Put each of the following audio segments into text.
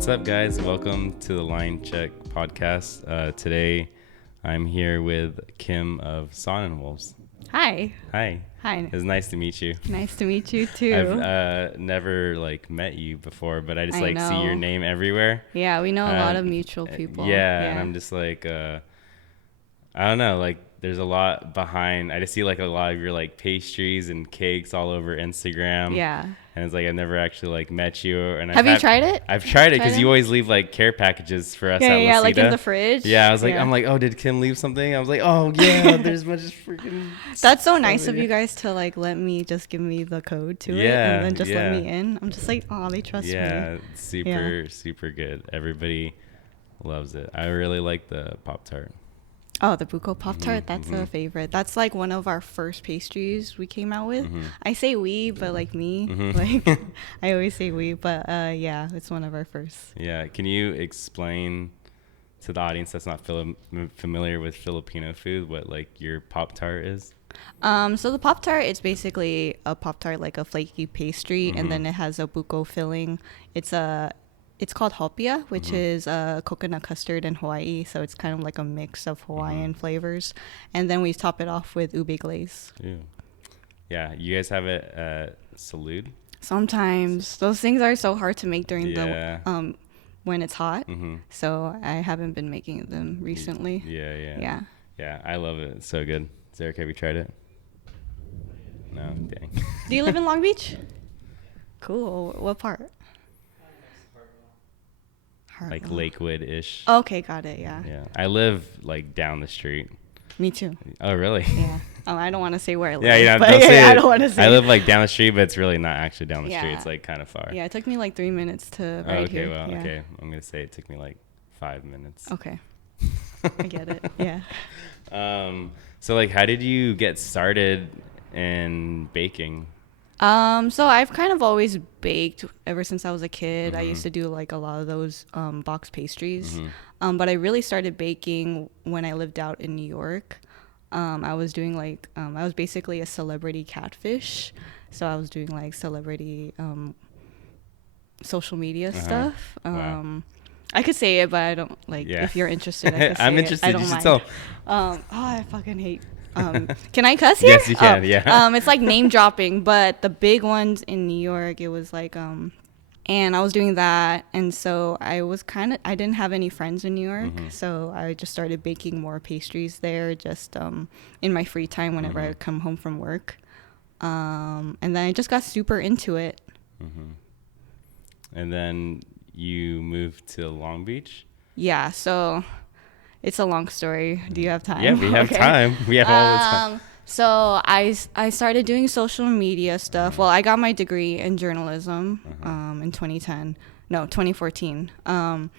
What's up, guys? Welcome to the Linecheck podcast. Today, I'm here with Kym of Sanandwolves. Hi. Hi. Hi. It's nice to meet you. Nice to meet you too. I've never met you before, but I just see your name everywhere. Yeah, we know a lot of mutual people. Yeah, and I'm just I don't know, there's a lot behind. I just see a lot of your pastries and cakes all over Instagram. Yeah. And it's I've never actually met you. And Have you tried it? I've tried it because you always leave care packages for us. Yeah, in the fridge. Yeah, I was I'm oh, did Kym leave something? I was oh yeah, there's much freaking. That's so nice of you guys to let me just give me the code to it and then just let me in. I'm just oh, they trust me. Yeah, super good. Everybody loves it. I really like the Pop-Tart. Oh, the Buko Pop-Tart, that's a favorite. That's one of our first pastries we came out with. I say we, but me. I always say we, but yeah, it's one of our first. Yeah, can you explain to the audience that's not familiar with Filipino food what your Pop-Tart is? So the Pop-Tart, it's basically a Pop-Tart, a flaky pastry, and then it has a Buko filling. It's called hopia, which is coconut custard in Hawaii. So it's kind of a mix of Hawaiian flavors. And then we top it off with ube glaze. Ew. Yeah, you guys have it at Salud? Sometimes. Those things are so hard to make during the when it's hot. So I haven't been making them recently. Yeah, I love it. It's so good. Zarek, have you tried it? No? Dang. Do you live in Long Beach? Cool. What part? Lakewood-ish. Okay, got it. Yeah. I live down the street. Me too. Oh, really? Yeah. I don't want to say where I live. Yeah, but don't say it. I don't want to say. I live down the street, but it's really not actually down the street. It's kind of far. Yeah, it took me 3 minutes to ride here. Okay. I'm gonna say it took me 5 minutes. Okay. I get it. Yeah. So how did you get started in baking? So I've kind of always baked ever since I was a kid. I used to do a lot of those box pastries. But I really started baking when I lived out in New York. I was doing I was basically a celebrity catfish. So I was doing celebrity social media stuff. Wow. I could say it, but I don't if you're interested, I could say I'm interested. I don't you should mind. Tell. I fucking hate can I cuss here? Yes, you can. Yeah. It's name dropping, but the big ones in New York, it was and I was doing that, and so I didn't have any friends in New York, so I just started baking more pastries there, just in my free time whenever I would come home from work, and then I just got super into it. And then you moved to Long Beach. Yeah, so. It's a long story. Do you have time? Yeah, we have time. We have all the time. So I started doing social media stuff. Well, I got my degree in journalism in 2014. And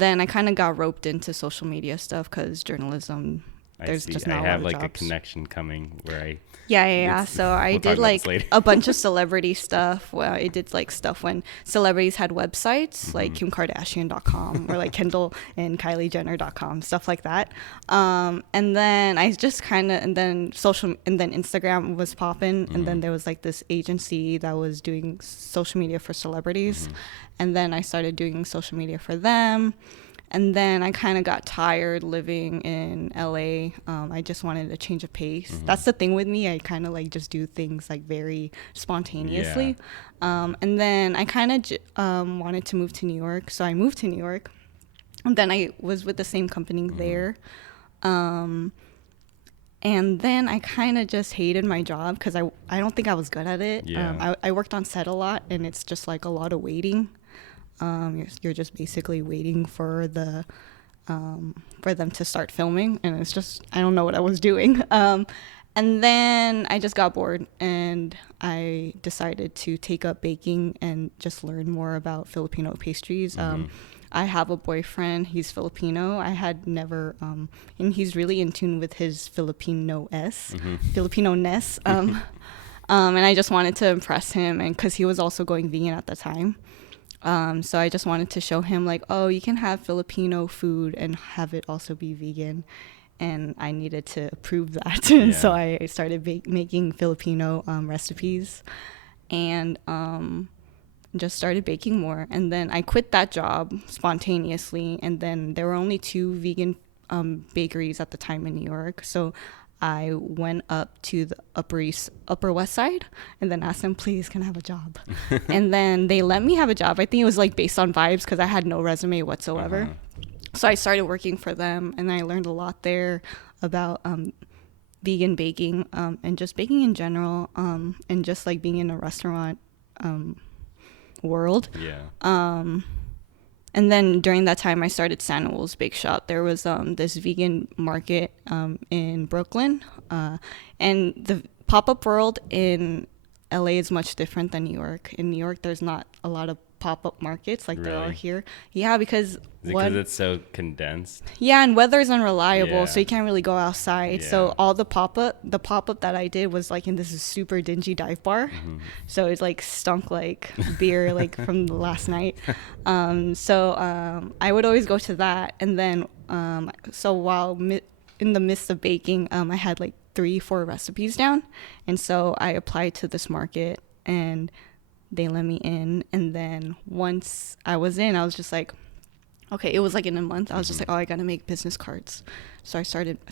then I kind of got roped into social media stuff because journalism, there's just not a lot of jobs. I have a connection coming where I... Yeah. So I did a bunch of celebrity stuff. Well, I did stuff when celebrities had websites like KimKardashian.com or Kendall and KylieJenner.com, stuff like that. And then I just and then Instagram was popping, and then there was this agency that was doing social media for celebrities, and then I started doing social media for them. And then I kind of got tired living in LA. I just wanted a change of pace. That's the thing with me. I kind of just do things very spontaneously. Yeah. And then I kind of wanted to move to New York. So I moved to New York. And then I was with the same company there. And then I kind of just hated my job because I don't think I was good at it. Yeah. I worked on set a lot, and it's just a lot of waiting. You're just basically waiting for for them to start filming, and it's just I don't know what I was doing. And then I just got bored, and I decided to take up baking and just learn more about Filipino pastries. I have a boyfriend. He's Filipino. I had never, and he's really in tune with his Filipino-ness. And I just wanted to impress him, and because he was also going vegan at the time. So I just wanted to show him you can have Filipino food and have it also be vegan. And I needed to prove that. And so I started making Filipino recipes. And and just started baking more. And then I quit that job spontaneously. And then there were only 2 vegan bakeries at the time in New York. So I went up to the Upper West Side and then asked them, please, can I have a job? And then they let me have a job. I think it was like based on vibes because I had no resume whatsoever. So I started working for them, and I learned a lot there about vegan baking and just baking in general, and just like being in a restaurant world. And then during that time, I started Sanandwolvesbakeshop. There was this vegan market in Brooklyn, and the pop-up world in LA is much different than New York. In New York, there's not a lot of pop-up markets like there are here. Yeah, because it's so condensed. Yeah, and weather's unreliable, so you can't really go outside. So all the pop-up that I did was like in this super dingy dive bar. So it's like stunk like beer like from the last night. So I would always go to that, and then so while in the midst of baking, I had like 3-4 recipes down, and so I applied to this market and they let me in. And then once I was in, I was just like, okay, it was like in a month. I was just like, oh, I gotta make business cards. So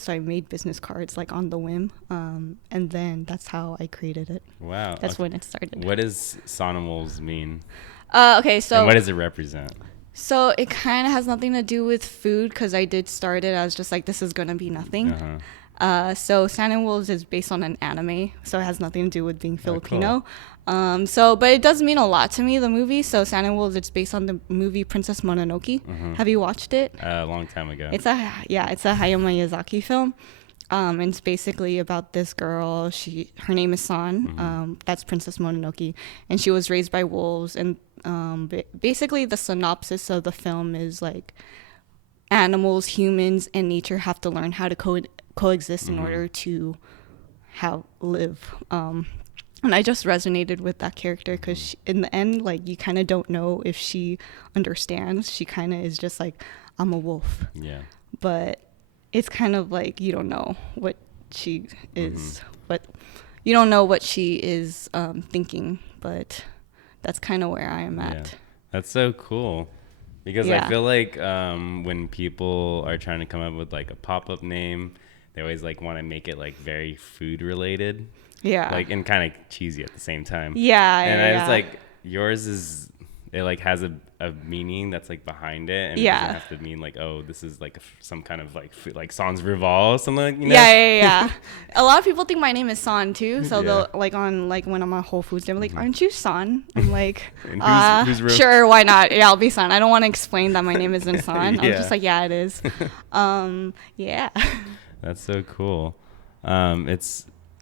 I made business cards like on the whim, and then that's how I created it. Wow, that's when it started. What does Sanandwolves mean? Okay, so and what does it represent? So it kind of has nothing to do with food, because I did start it as just like, this is gonna be nothing. So Sanandwolves is based on an anime, so it has nothing to do with being Filipino. Cool. But it does mean a lot to me, the movie. So Sanandwolves, it's based on the movie Princess Mononoke. Have you watched it? A long time ago. It's a Hayao Miyazaki film. And it's basically about this girl. Her name is San. That's Princess Mononoke, and she was raised by wolves. And basically, the synopsis of the film is like animals, humans, and nature have to learn how to coexist in order to live. And I just resonated with that character because in the end, like, you kind of don't know if she understands. She kind of is just like, I'm a wolf. Yeah. But it's kind of like, you don't know what she is, but you don't know what she is thinking. But that's kind of where I am at. That's so cool. Because I feel like when people are trying to come up with like a pop-up name, they always like want to make it like very food related. Yeah. Like, and kind of cheesy at the same time. Yeah. And I was like, yours is, it like has a meaning that's like behind it. And it doesn't have to mean like, oh, this is like some kind of like food, like Sans Rival, something like, you know? Yeah. A lot of people think my name is San too. So they'll like on like when I'm at Whole Foods, they're like, aren't you San? I'm like, who's sure, why not? Yeah, I'll be San. I don't want to explain that my name isn't San. I'm just like, yeah, it is. Yeah. That's so cool.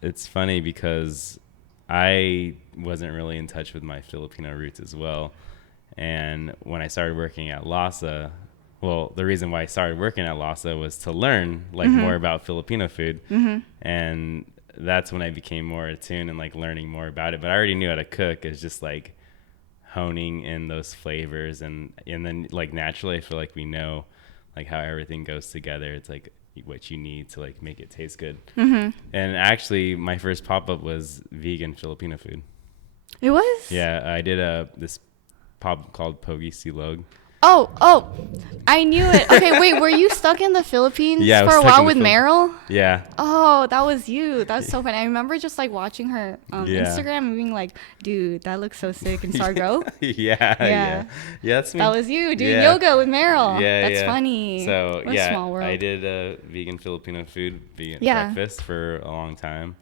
It's funny because I wasn't really in touch with my Filipino roots as well. And when I started working at Lhasa, well, the reason why I started working at Lhasa was to learn like more about Filipino food. And that's when I became more attuned and like learning more about it. But I already knew how to cook. It's just like honing in those flavors. And then like naturally, I feel like we know like how everything goes together. It's like what you need to like make it taste good. And actually my first pop-up was vegan Filipino food. It was? Yeah, I did this pop called Pogi Silog. Oh, I knew it. Okay, wait, were you stuck in the Philippines for a while with Meryl? Yeah. Oh, that was you. That's so funny. I remember just like watching her Instagram and being like, dude, that looks so sick and Sargo. Yeah, that's me. That was you doing yoga with Meryl. That's funny. So what a small world. I did vegan Filipino food, breakfast for a long time,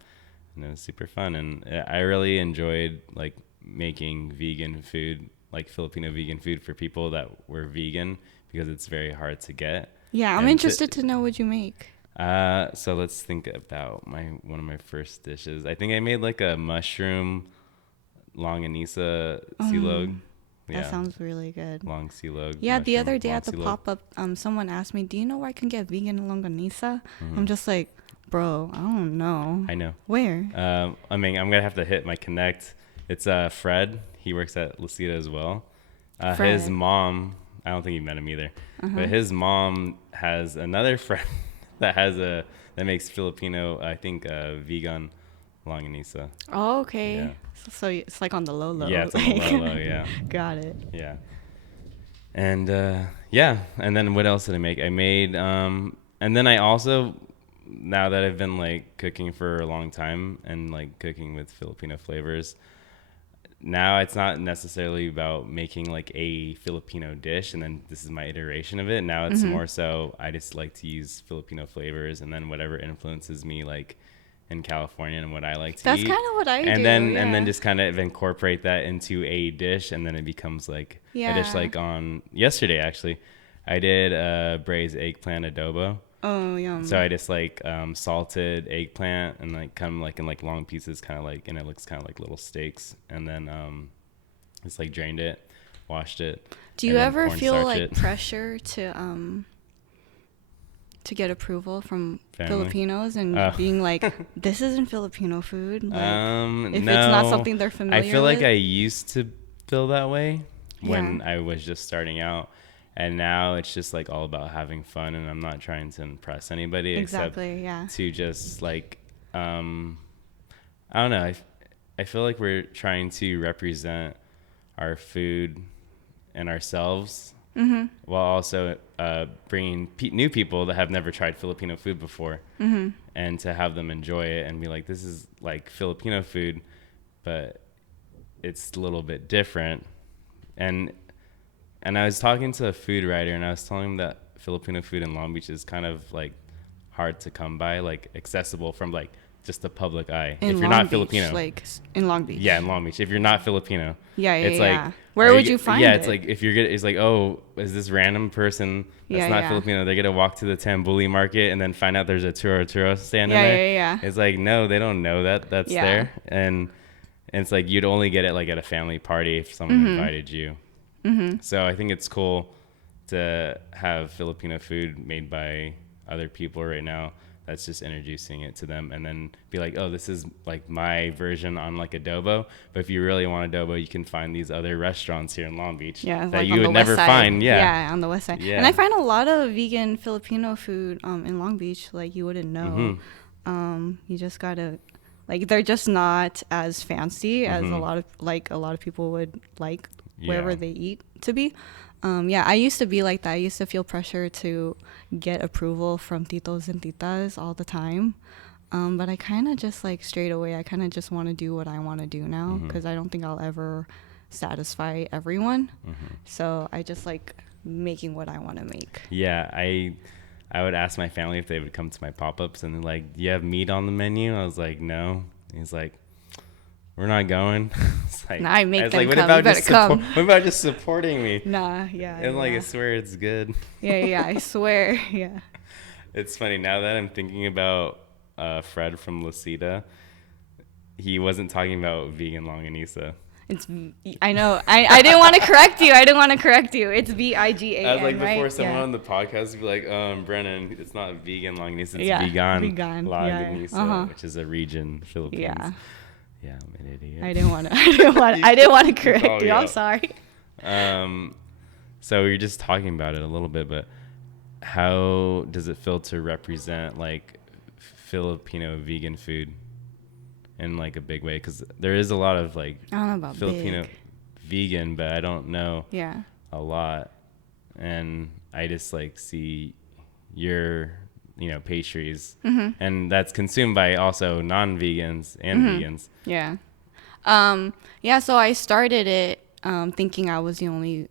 and it was super fun. And I really enjoyed like making vegan food, like Filipino vegan food for people that were vegan, because it's very hard to get. Yeah, I'm interested to know what you make. So let's think about one of my first dishes. I think I made like a mushroom longanisa silog. That sounds really good. Long silog. Yeah, the other day at the pop-up, someone asked me, do you know where I can get vegan longanisa? I'm just like, bro, I don't know. I know. Where? I mean, I'm going to have to hit my connect. It's Fred. He works at Lucida as well. His mom, I don't think you met him either, but his mom has another friend that makes Filipino, I think, vegan longanisa. Oh, okay. Yeah. So it's like on the low. Yeah, it's on the low, yeah. Got it. Yeah. And yeah, and then what else did I make? I made and then I also, now that I've been like cooking for a long time and like cooking with Filipino flavors, now it's not necessarily about making like a Filipino dish and then this is my iteration of it. Now it's more so I just like to use Filipino flavors and then whatever influences me like in California and what I like to eat. That's kind of what I do. And then just kind of incorporate that into a dish, and then it becomes like a dish. Like on yesterday, actually, I did a braised eggplant adobo. Oh, yum. So I just like salted eggplant and like kind of like in like long pieces, kind of like, and it looks kind of like little steaks, and then just like drained it, washed it. Do you ever feel like pressure to get approval from Filipinos and being like, this isn't Filipino food? Like, if no, it's not something they're familiar with? I feel like I used to feel that way when I was just starting out. And now it's just like all about having fun, and I'm not trying to impress anybody except to just like, I don't know. I feel like we're trying to represent our food and ourselves while also bringing new people that have never tried Filipino food before, and to have them enjoy it and be like, this is like Filipino food, but it's a little bit different. And I was talking to a food writer, and I was telling him that Filipino food in Long Beach is kind of like hard to come by, like accessible from like just the public eye. If you're not Filipino, like in Long Beach. Yeah, in Long Beach. If you're not Filipino, it's like, where would you find it? Yeah, it's like if you're it's like, oh, is this random person that's not Filipino? They're gonna walk to the Tambuli market and then find out there's a turo stand in there. Yeah. It's like, no, they don't know that's there, and it's like you'd only get it like at a family party if someone invited you. So I think it's cool to have Filipino food made by other people right now. That's just introducing it to them, and then be like, oh, this is like my version on like adobo. But if you really want adobo, you can find these other restaurants here in Long Beach that like you would never find. Yeah, on the west side. Yeah. And I find a lot of vegan Filipino food in Long Beach, like you wouldn't know. You just gotta, like, they're just not as fancy as a lot of people would like wherever they eat to be. I used to be like that. I used to feel pressure to get approval from titos and titas all the time. But I kind of just like straight away, I kind of just want to do what I want to do now, because I don't think I'll ever satisfy everyone. So I just like making what I want to make. Yeah, I would ask my family if they would come to my pop-ups, and they're like, do you have meat on the menu? I was like, no. He's like, we're not going. It's like, I make them like, come. You better come. What about just supporting me? Nah, yeah. And like, I swear it's good. Yeah, I swear, yeah. It's funny, now that I'm thinking about Fred from Lasita, he wasn't talking about vegan longanisa. I know. I didn't want to correct you. It's VIGAN, I was like, right? before someone on the podcast would be like, Brennan, it's not vegan longanisa, it's vegan longanisa, which is a region, Philippines. Yeah, I'm an idiot. I didn't want to correct you. I'm sorry. So we were just talking about it a little bit, but how does it feel to represent like Filipino vegan food in like a big way? Because there is a lot of like I don't know about Filipino vegan, but I don't know a lot. And I just like see your pastries, and that's consumed by also non-vegans and vegans. So I started it thinking I was the only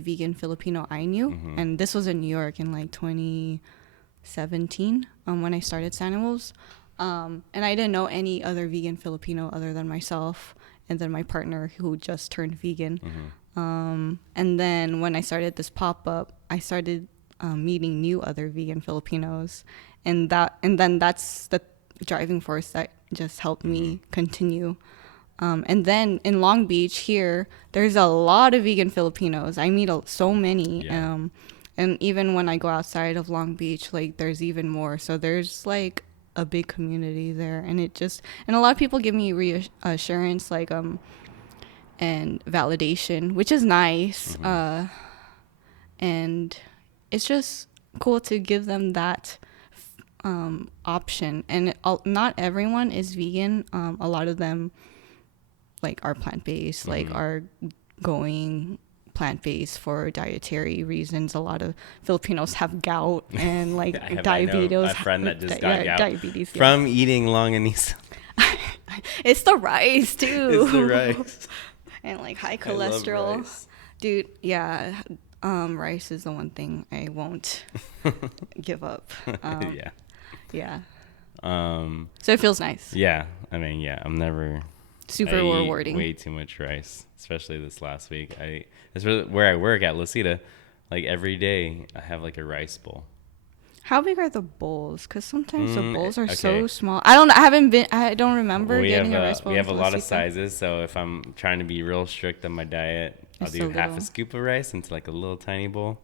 vegan Filipino I knew, and this was in New York in like 2017 when I started Sanandwolves, and I didn't know any other vegan Filipino other than myself and then my partner who just turned vegan. And then when I started this pop-up, I started meeting new other vegan Filipinos, and then that's the driving force that just helped me continue. And then in Long Beach here, there's a lot of vegan Filipinos. I meet so many. And even when I go outside of Long Beach, like there's even more. So there's like a big community there, and a lot of people give me reassurance, like and validation, which is nice. And it's just cool to give them that option, and not everyone is vegan. A lot of them like are plant-based, like are going plant-based for dietary reasons. A lot of Filipinos have gout and like diabetes. I know a friend that just got gout diabetes from eating longanisa. It's the rice too. It's the rice. And like high cholesterol. I love rice. Dude, yeah. Rice is the one thing I won't give up. Yeah. So it feels nice. Yeah. I mean, yeah, I'm never super rewarding. Way too much rice, especially this last week. It's really where I work at Lasita. Like every day, I have like a rice bowl. How big are the bowls? Because sometimes the bowls are so small. I don't remember getting a rice bowl. We have a lot of sizes. So if I'm trying to be real strict on my diet, I'll do half a scoop of rice into like a little tiny bowl.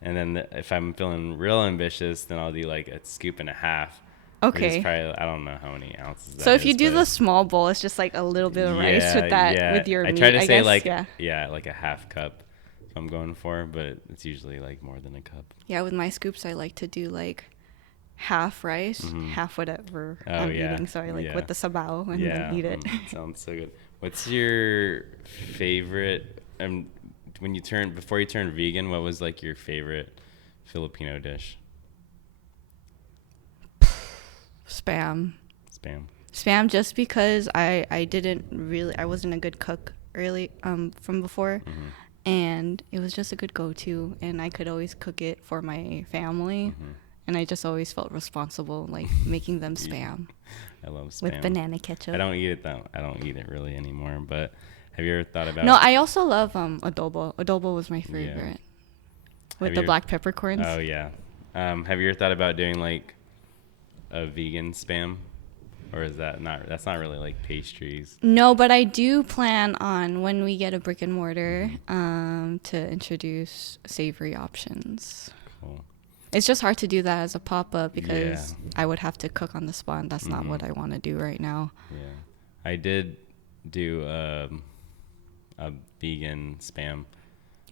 And then if I'm feeling real ambitious, then I'll do like a scoop and a half. Okay. Probably, I don't know how many ounces that so if is, you do the small bowl, it's just like a little bit of rice with that, with your meat. I try to say like a half cup I'm going for, but it's usually like more than a cup. Yeah, with my scoops, I like to do like half rice, half whatever I'm eating. So I like with the sabaw and then eat it. Sounds so good. What's your favorite? Before you turned vegan, what was like your favorite Filipino dish? Spam, just because I wasn't a good cook early from before, and it was just a good go-to, and I could always cook it for my family, and I just always felt responsible like making them spam. I love spam with banana ketchup. I don't eat it though. I don't eat it really anymore, but have you ever thought about? No, I also love adobo was my favorite with the black peppercorns. Oh yeah. Have you ever thought about doing like a vegan spam, or is that's not really like pastries? No, but I do plan on, when we get a brick and mortar, to introduce savory options. Cool. It's just hard to do that as a pop-up because I would have to cook on the spot, and that's not what I want to do right now. Yeah, I did do a vegan spam.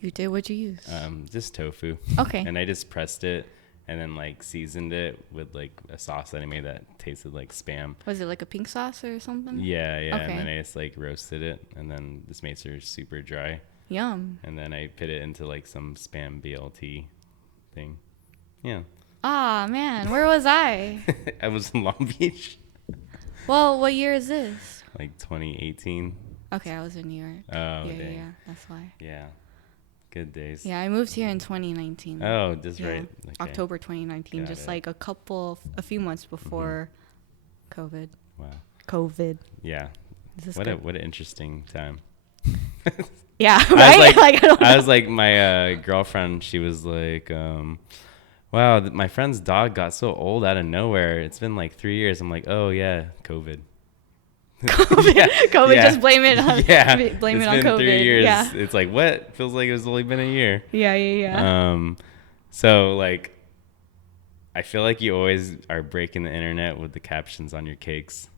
You did? What'd you use? Just tofu. Okay. And I just pressed it and then like seasoned it with like a sauce that I made that tasted like spam. Was it like a pink sauce or something? Yeah. Okay. And then I just like roasted it and then just made it super dry. Yum. And then I put it into like some spam BLT thing. Yeah. Ah, man. Where was I? I was in Long Beach. Well, what year is this? Like 2018. Okay, I was in New York. Oh, dang. Yeah, that's why. Yeah. Good days. Yeah, I moved here in 2019. Oh, that's right. Okay. October 2019, got just it. Like a few months before COVID. Wow. COVID. Yeah. What an interesting time. Yeah, right? I was like, my girlfriend, she was like, wow, my friend's dog got so old out of nowhere. It's been like 3 years. I'm like, oh yeah, COVID. COVID. Just blame it on blame it on COVID. 3 years. Yeah. It's like, what? Feels like it's only been a year. Yeah. So like, I feel like you always are breaking the internet with the captions on your cakes.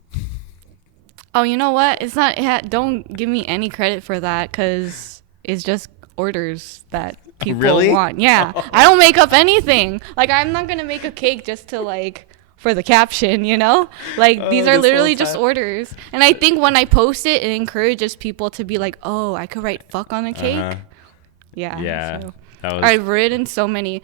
Oh, you know what? It's not. Don't give me any credit for that, because it's just orders that people want. Yeah, I don't make up anything. Like, I'm not gonna make a cake just to like for the caption, you know? Like, these are literally just orders. And I think when I post it, it encourages people to be like, oh, I could write fuck on a cake. Yeah. So I've written so many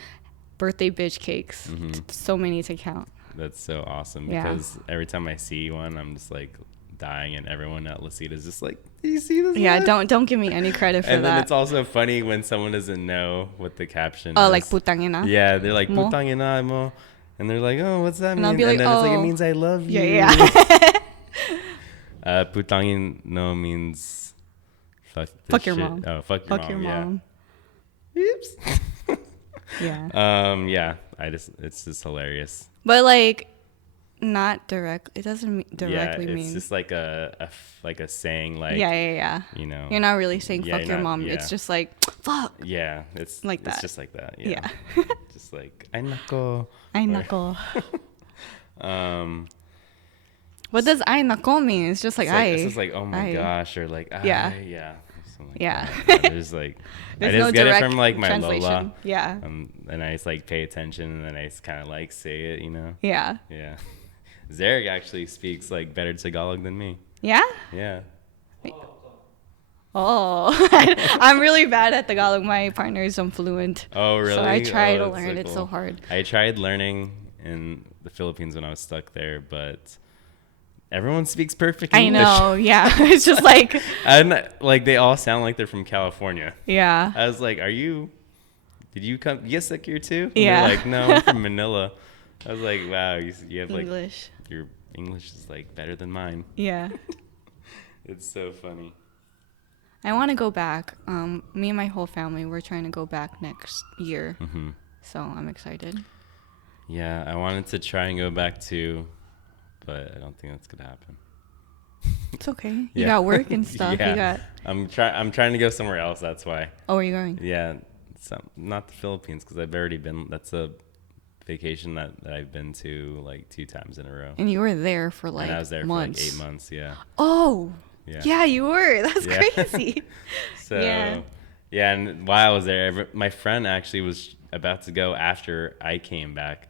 birthday bitch cakes, so many to count. That's so awesome, because every time I see one, I'm just like dying, and everyone at Lasita is just like, do you see this? Yeah, don't give me any credit for that. And then it's also funny when someone doesn't know what the caption is. Oh, like putangina? Yeah, they're like, putangina mo. And they're like, oh, what's that mean? I'll be like, and then it's like, it means I love you. Yeah. Putangin no means fuck your mom. Oh, fuck your mom. Oops. Yeah. It's just hilarious. But like, not direct. It doesn't directly mean. It's just like a saying, like. Yeah. You know. You're not really saying fuck your mom. Yeah. It's just like fuck. Yeah, it's like that. It's just like that. Yeah. Just like ay nako. What does ay nako mean? It's just like it's just like, oh my gosh, or like yeah. something like Yeah. that. Yeah, there's like I There's just no get it direct from like my translation. Lola. Yeah. And I just like pay attention, and then I just kind of like say it, you know. Yeah. Yeah. Zarek actually speaks like better Tagalog than me. Yeah? Yeah. Oh, I'm really bad at Tagalog. My partner is fluent. Oh, really? So I try to that's learn. so It's cool. so hard. I tried learning in the Philippines when I was stuck there, but everyone speaks perfect English. I know. Yeah. It's just like. And like they all sound like they're from California. Yeah. I was like, did you get stuck here too? And Yeah. they're like, no, I'm from Manila. I was like, wow, you have like English. your English is like better than mine. Yeah. It's so funny. I want to go back. Me and my whole family, we're trying to go back next year. Mm-hmm. So I'm excited. Yeah, I wanted to try and go back too, but I don't think that's gonna happen. It's okay. You got work and stuff. Yeah. You got. I'm trying to go somewhere else. That's why. Oh, where are you going? Yeah, not the Philippines, because I've already been. That's a vacation that I've been to like 2 times in a row. And you were there for like And I was there months. for like 8 months. Yeah. Oh. Yeah. Yeah, you were. That's Yeah. crazy. So. Yeah. Yeah, and while I was there, my friend actually was about to go after I came back.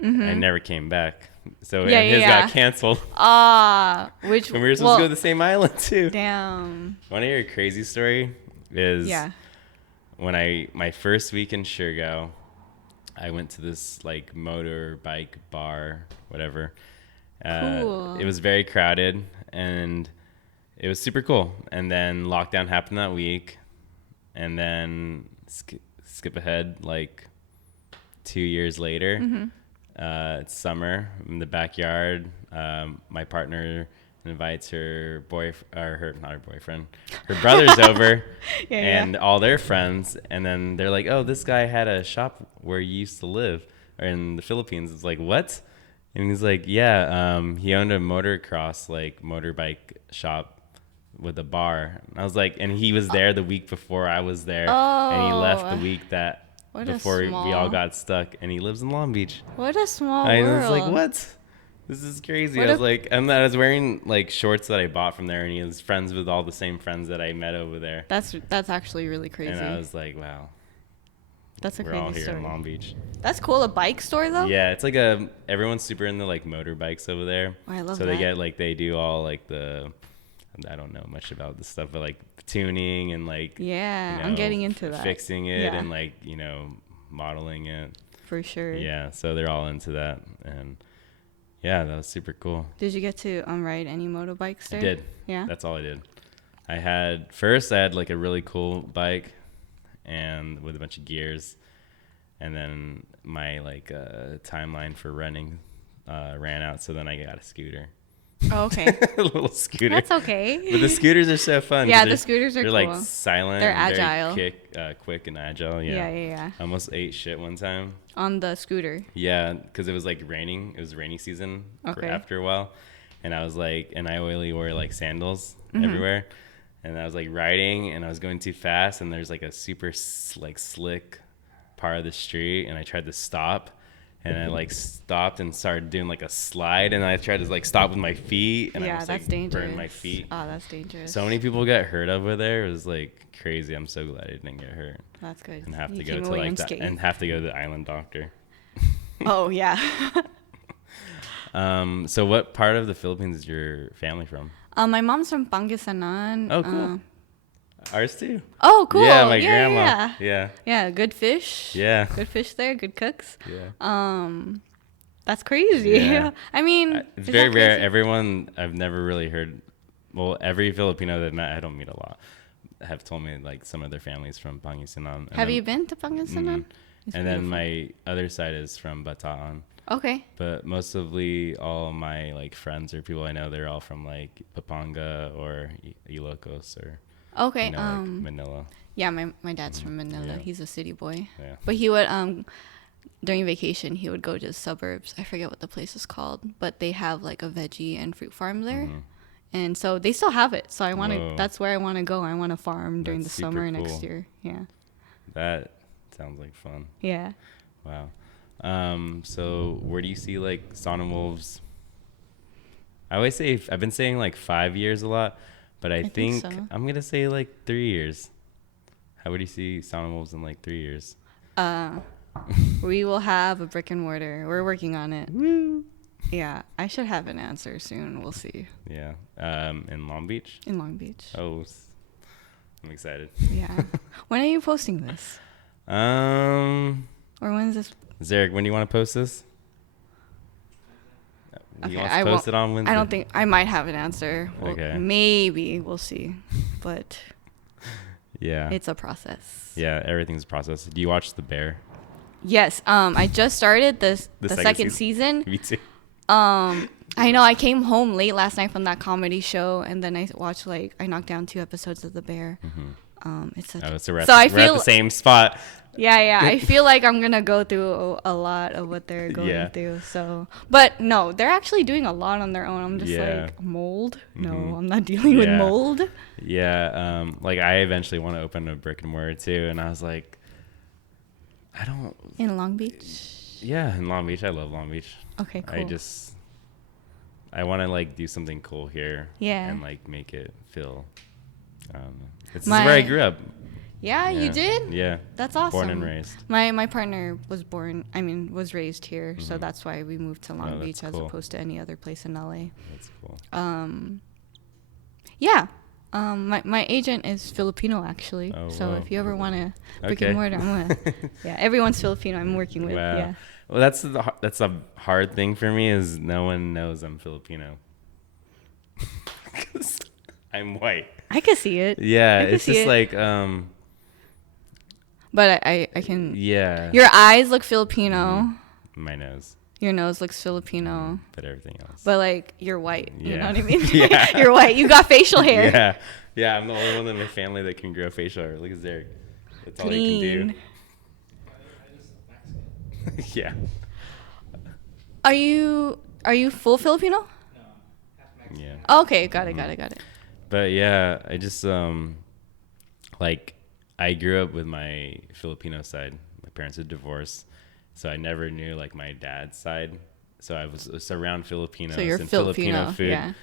Mm-hmm. I never came back. So Yeah, his yeah. got canceled. Which And we were supposed to go to the same island too. Damn. Want to hear a crazy story? Is Yeah. when my first week in Shergo, I went to this like motorbike bar, whatever. Cool. It was very crowded and it was super cool. And then lockdown happened that week, and then skip ahead like 2 years later. Mm-hmm. It's summer in the backyard. My partner invites her boyfriend, her brothers over, and all their friends. And then they're like, "Oh, this guy had a shop where you used to live, or in the Philippines." It's like, what? And he's like, "Yeah, he owned a motorbike shop with a bar." And I was like, and he was there the week before I was there, and he left the week before we all got stuck, and he lives in Long Beach. What a small I world. was like, what? This is crazy. I was like, and I was wearing like shorts that I bought from there, and he was friends with all the same friends that I met over there. That's actually really crazy. And I was like, wow. That's a We're crazy all here story. in Long Beach. That's cool. A bike store though? Yeah, it's like everyone's super into like motorbikes over there. Oh, I love so that. they get like, they do all like I don't know much about this stuff, but like tuning and like, yeah, I'm getting into that. Fixing it and like, modeling it. For sure. Yeah, so they're all into that, and yeah, that was super cool. Did you get to ride any motorbikes there? I did. Yeah. That's all I did. I had like a really cool bike, and with a bunch of gears, and then my like timeline for running ran out, so then I got a scooter. Oh, okay. A little scooter. That's okay. But the scooters are so fun. Yeah, the scooters are cool. They're like silent. They're and agile. Very quick and agile. Yeah. Yeah. I almost ate shit one time. On the scooter. Yeah, because it was like raining. It was rainy season Okay. after a while. And I was like, and I only wore like sandals everywhere. And I was like riding, and I was going too fast. And there's like a super like slick part of the street. And I tried to stop. And I like stopped and started doing like a slide, and I tried to like stop with my feet, and I Yeah, was that's like dangerous. burned my feet. Oh, that's dangerous. So many people got hurt over there. It was like crazy. I'm so glad I didn't get hurt. That's good. And have You to go came to away like unscathed. and have to go to the island doctor. Oh yeah. So what part of the Philippines is your family from? My mom's from Pangasinan. Oh, cool. Ours too. Oh, cool. Yeah, my grandma. Yeah. Yeah, good fish. Yeah. Good fish there. Good cooks. Yeah. That's crazy. Yeah. I mean, It's is very that rare. crazy? Everyone I've never really heard. Well, every Filipino that I don't meet a lot, have told me like some of their families from Pangasinan. Have you been to Pangasinan? And then my other side is from Bataan. Okay. But mostly all my like friends or people I know, they're all from like Pampanga or Ilocos or Okay. like Manila. Yeah, my dad's from Manila. Yeah. He's a city boy. Yeah. But he would during vacation he would go to the suburbs. I forget what the place is called, but they have like a veggie and fruit farm there. And so they still have it. So I want to that's where I want to go. I want to farm during the summer next year. Yeah. That sounds like fun. Yeah. Wow. So where do you see like Sanandwolves? I always say, I've been saying like 5 years a lot, But I think so. I'm going to say like 3 years. How would you see Sanandwolves in like 3 years? We will have a brick and mortar. We're working on it. Woo! Yeah, I should have an answer soon. We'll see. Yeah. In Long Beach? In Long Beach. Oh, I'm excited. Yeah. When are you posting this? Or when is this? Zarek, when do you want to post this? Okay, I won't post it on Wednesday? I don't think I might have an answer. Okay. Maybe we'll see, but yeah, it's a process. Yeah, everything's a process. Do you watch The Bear? Yes. I just started the second season. Me too. I know. I came home late last night from that comedy show, and then I watched I knocked down 2 episodes of The Bear. Mm-hmm. It's such. So we're at the same spot. Yeah. I feel like I'm gonna go through a lot of what they're going through. So, but no, they're actually doing a lot on their own. I'm just like mold. Mm-hmm. No, I'm not dealing with mold. Yeah. I eventually want to open a brick and mortar too, and I was like, I don't. In Long Beach. Yeah, in Long Beach. I love Long Beach. Okay, cool. I want to do something cool here. Yeah. And make it feel. This is where I grew up. Yeah, you did? Yeah. That's awesome. Born and raised. My partner was raised here, mm-hmm. so that's why we moved to Long Beach as opposed to any other place in LA. That's cool. Yeah. My agent is Filipino actually. Oh, so whoa. if you ever want to brick and mortar, everyone's Filipino I'm working with. Wow. Yeah. Well, that's a hard thing for me is no one knows I'm Filipino. 'Cause I'm white. I can see it. Yeah, it's just but I can. Yeah. Your eyes look Filipino. My nose. Your nose looks Filipino. But everything else. But you're white. Yeah. You know what I mean? Yeah. You're white. You got facial hair. Yeah. Yeah, I'm the only one in my family that can grow facial hair. Look at Zarek. That's all he can do. Yeah. Are you full Filipino? No, half Mexican. Yeah. Oh, okay, got it. But yeah, I just I grew up with my Filipino side. My parents had divorced, so I never knew my dad's side. So I was around Filipinos and Filipino food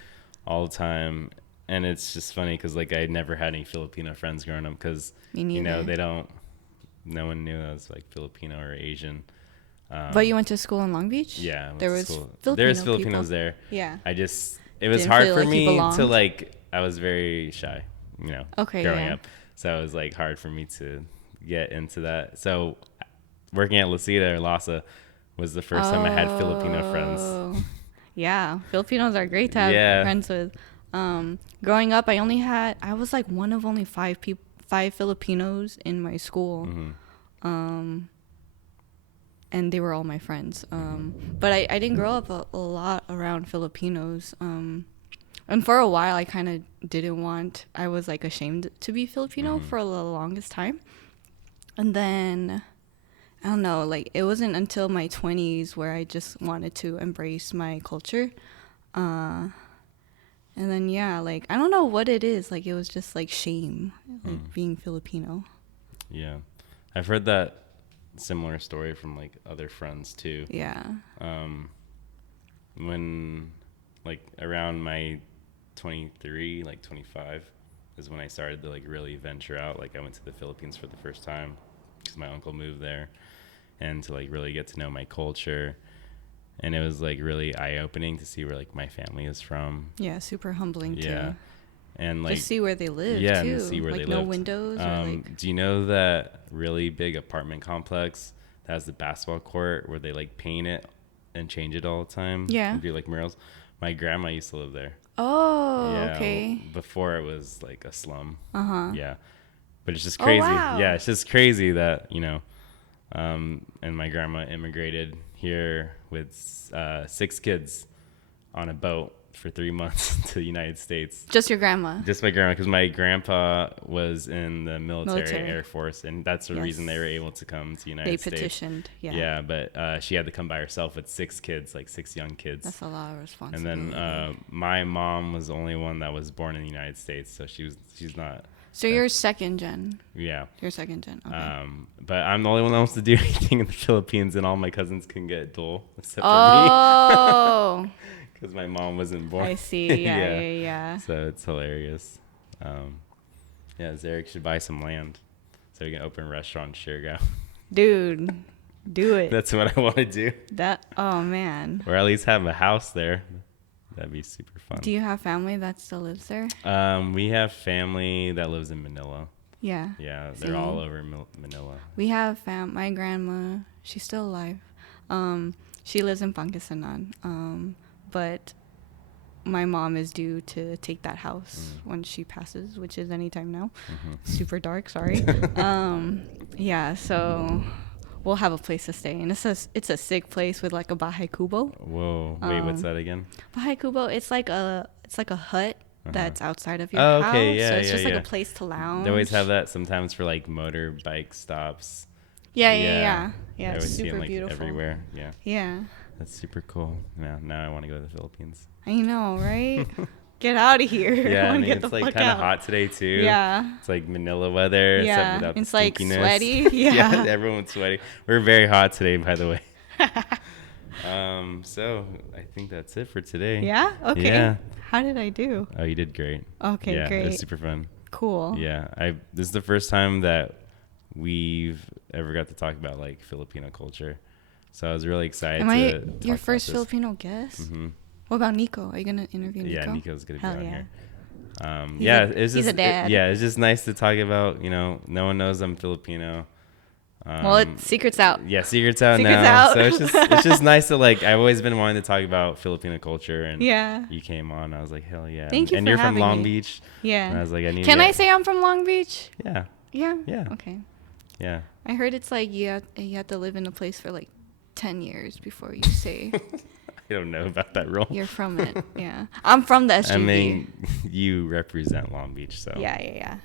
all the time, and it's just funny because I never had any Filipino friends growing up because no one knew I was Filipino or Asian. But you went to school in Long Beach? Yeah, there's Filipinos there. Yeah. It was hard for me to I was very shy, growing up. So it was hard for me to get into that. So working at Lasita or Lhasa was the first time I had Filipino friends. Yeah, Filipinos are great to have friends with. Growing up, I was one of only 5 Filipinos in my school. Mm-hmm. And they were all my friends. But I didn't grow up a lot around Filipinos. And for a while, I kind of didn't want... I was, ashamed to be Filipino for the longest time. And then, I don't know, it wasn't until my 20s where I just wanted to embrace my culture. And then, I don't know what it is. It was just, shame, being Filipino. Yeah. I've heard that similar story from other friends too. Yeah. When around my 23 25 is when I started to really venture out. I went to the Philippines for the first time because my uncle moved there, and to really get to know my culture, and it was really eye-opening to see where my family is from. Yeah, super humbling too. And just see where they live too. And see where they live. No windows. Do you know that really big apartment complex that has the basketball court where they paint it and change it all the time? Yeah. And do murals. My grandma used to live there. Oh, yeah, okay. Before it was a slum. Yeah. But it's just Oh, crazy. wow. Yeah, it's just crazy that and my grandma immigrated here with 6 kids on a boat for 3 months to the United States. Just your grandma? Just my grandma, because my grandpa was in the military Air Force, and that's the reason they were able to come to the United States. They petitioned, Yeah, but she had to come by herself with 6 kids, 6 young kids. That's a lot of responsibility. And then my mom was the only one that was born in the United States, so she's not. So you're second gen? Yeah. You're second gen, okay. But I'm the only one that wants to do anything in the Philippines, and all my cousins can get dual, except for me. Oh. Because my mom wasn't born. I see. Yeah. So it's hilarious. Yeah, Zarek should buy some land so we can open a restaurant in Shergow. Dude, do it. That's what I want to do. Oh man. Or at least have a house there. That'd be super fun. Do you have family that still lives there? We have family that lives in Manila. Yeah. Yeah, they're all over Manila. We have my grandma. She's still alive. She lives in Pangasinan. But my mom is due to take that house when she passes, which is anytime now. Super dark. Sorry. Yeah. So we'll have a place to stay, and it's a sick place with like a bahay kubo. Whoa! Wait, what's that again? Bahay kubo. It's like a hut that's outside of your house. Okay, yeah, so it's yeah, just like yeah. a place to lounge. They always have that sometimes for like motorbike stops. Yeah. I always see super them, like, beautiful. everywhere. Yeah. Yeah. That's super cool. Now I want to go to the Philippines. I know, right? Get out of here. Yeah, I mean, get the it's like fuck kind of out. hot today too. Yeah. It's like Manila weather. Yeah. Except without It's the like stinkiness. sweaty. Yeah. Everyone's sweaty. We're very hot today, by the way. So I think that's it for today. Yeah? Okay. Yeah. How did I do? Oh, you did great. Okay, yeah, great. It was super fun. Cool. Yeah. This is the first time that we've ever got to talk about like Filipino culture. So I was really excited Am to I talk your about first this. Filipino guest? Mm-hmm. What about Nico? Are you going to interview Nico? Yeah, Nico's going to be Hell on yeah. here. It's he's just a dad. it's just nice to talk about, no one knows I'm Filipino. Well, secret's out. Yeah, secret's out Secret's now. out. So it's just nice to like. I've always been wanting to talk about Filipino culture, and Yeah. you came on. I was like, hell yeah. Thank you and for you're from having Long me. Beach. Yeah. And I was like, Can I say I'm from Long Beach? Yeah. Yeah. Yeah. Okay. Yeah. I heard it's like you have to live in a place for like 10 years before you say I don't know about that rule. you're from it. Yeah. I'm from the SGV. I mean, you represent Long Beach, so. Yeah.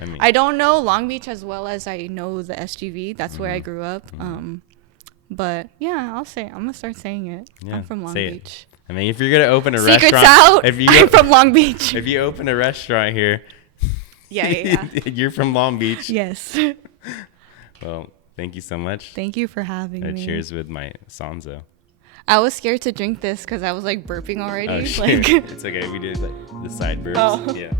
I mean, I don't know Long Beach as well as I know the SGV. That's where I grew up. But yeah, I'm gonna start saying it. Yeah, I'm from Long say it. Beach. I mean, if you're gonna open a Secret's restaurant, out. if you I'm from Long Beach. if you open a restaurant here, Yeah. you're from Long Beach. Yes. Well, thank you so much. Thank you for having me. Cheers with my Sanzo. I was scared to drink this because I was like burping already. Oh, sure. Like It's okay. We did like the side burps. Oh. Yeah.